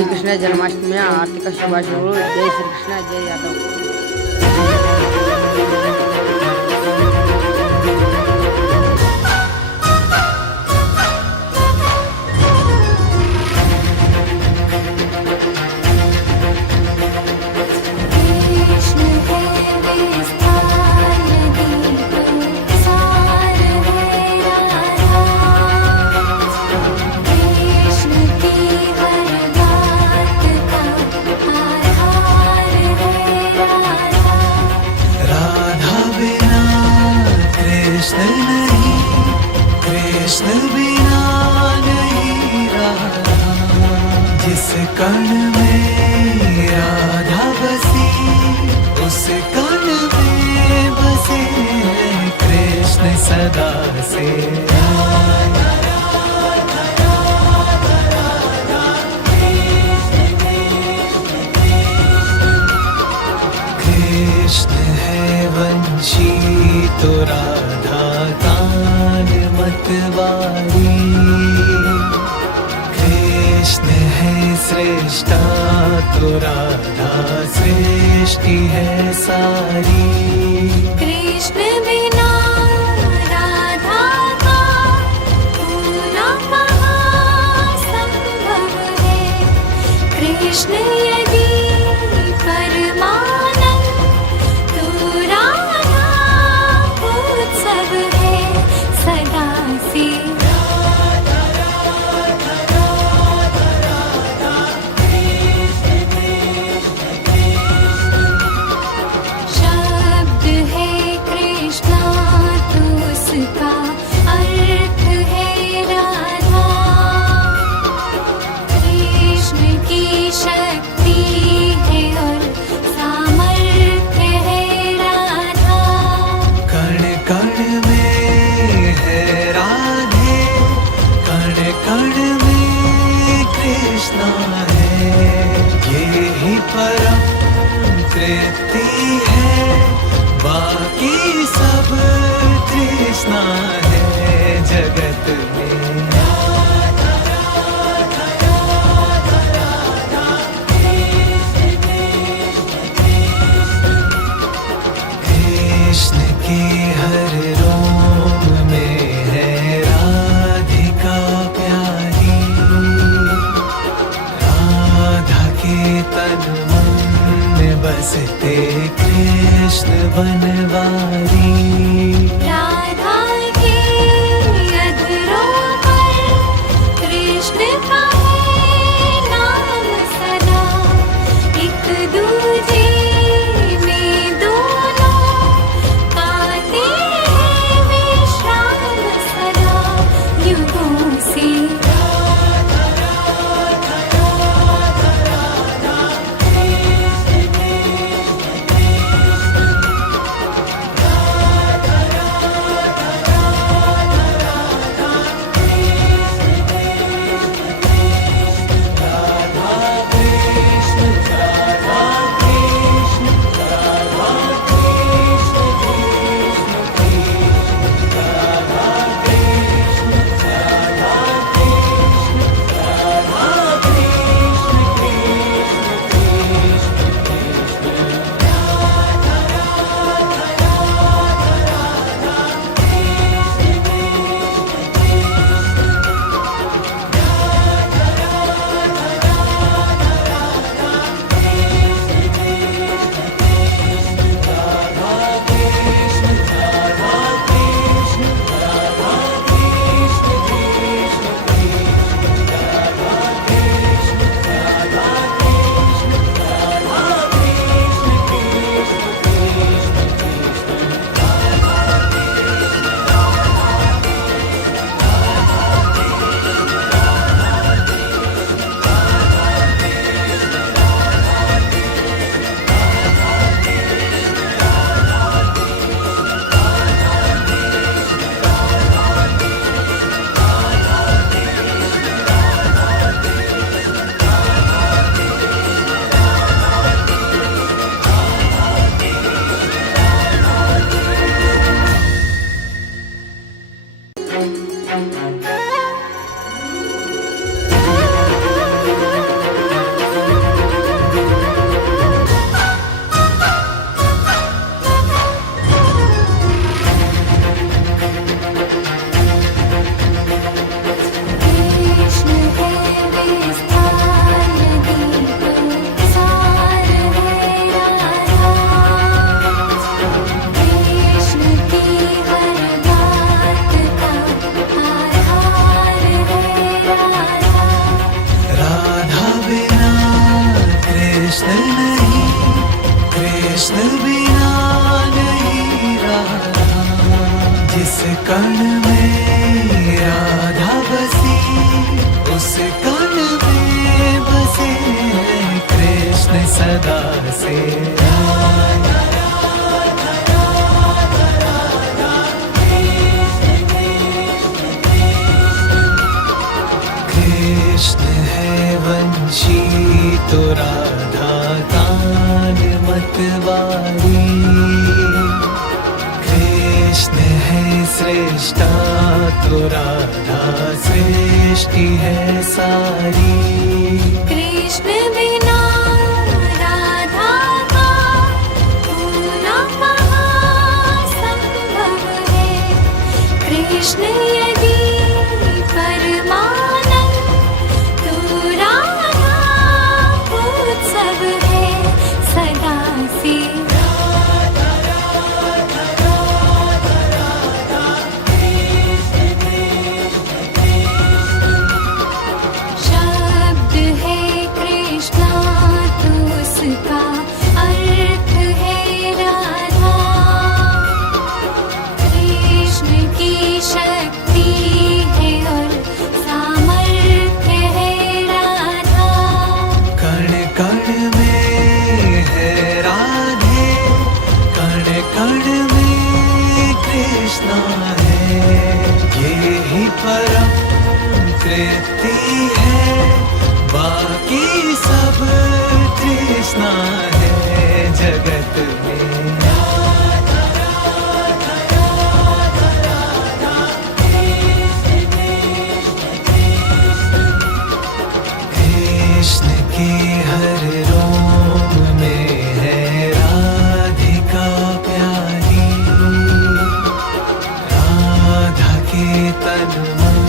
శ్రీకృష్ణ జన్మాష్టమి ఆర్థిక శుభాశుభములు. జై శ్రీకృష్ణ, జై యాదవ్. कृष्ण बिना नहीं राधा, जिस कण में राधा बसी उस कण में बसे कृष्ण सदा से। कृष्ण है वंशी तो राधा तान मतवारी, कृष्ण है श्रेष्ठा तो राधा सृष्टि है सारी। कृष्ण बिना राधा का होना कहाँ संभव है, कृष्ण यदि परमानंद तो राधा उत्सव है सदा से। शब्द है कृष्णा तो उसका अर्थ है राधा, कृष्ण की शक्ति है और सामर्थ्य है राधा। कण कण में है राधे, कण कण में कृष्णा है, ये ही परम तृप्ति है, बाकी सब कृष्णा है जगत में। कृष्ण के हर रोम में है राधिका प्यारी, राधा के तन मन में बसते कृष्ण बनवारी। राधा के अधरों पर कृष्ण का है नाम सदा, एक दूजे में दोनों पाते हैं विश्राम सदा युगों से। जिस कण में राधा बसी उस कण में बसे हैं कृष्ण सदा से। कृष्ण है वंशी तो राधा तान मतवारी, कृष्ण है श्रेष्ठा तो राधा सृष्टि है सारी। कृष्ण बिना राधा का होना कहाँ संभव है। कृष्ण यदि परमानंद तो राधा उत्सव है सदा से। शब्द है कृष्णा तो उसका अर्थ है राधा। कृष्ण की शक्ति है और सामर्थ्य है राधा। कण कण में है राधे, कण कण में कृष्णा है, ये ही परम कृति है, बाकी सब कृष्णा है जगत में। कृष्ण के हर रोम में है राधिका प्यारी, राधा के तन मन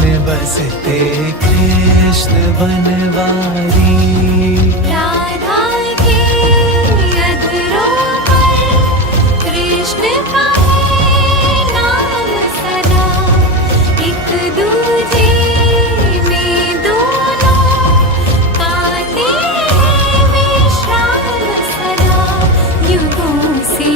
में बसते कृष्ण बनवारी। राधा के अधरों पर कृष्ण का है नाम सदा। एक दूजे में दोनों गाते हैं विश्राम सदा युगों से।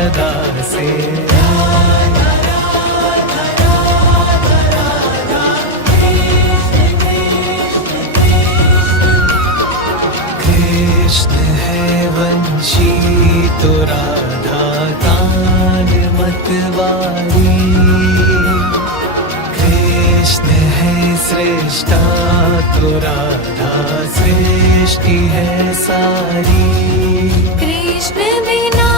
सदा से। कृष्ण है वंशी तो राधा तान मतवारी, कृष्ण है श्रेष्ठा तो राधा सृष्टि है सारी। कृष्ण बिना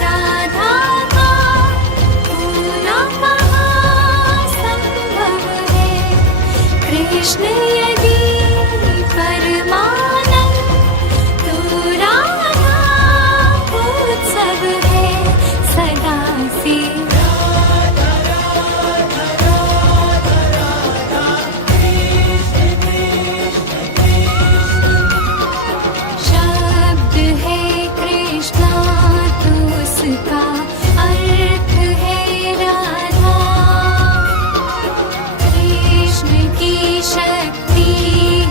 राधा का होना कहाँ संभव है। कृष्ण यदि परमानंद तो राधा उत्सव है सदा से। शब्द है कृष्णा तो उसका अर्थ है राधा। कृष्ण की शक्ति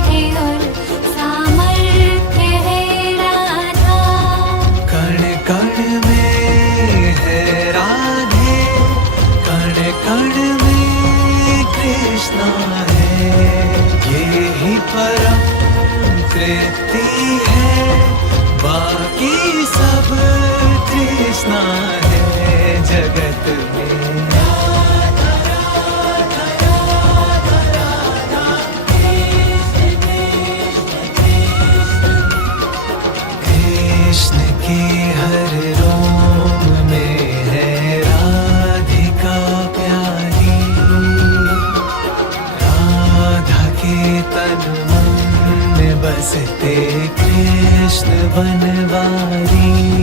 है और सामर्थ्य है राधा। कण कण में है राधे, कण कण में कृष्णा है, ये ही परम कृति है, बाकी सब कृष्णा है जगत में। कृष्ण के हर रोम में है राधिका प्यारी, राधा के तन मन में बसते कृष्ण बनवारी।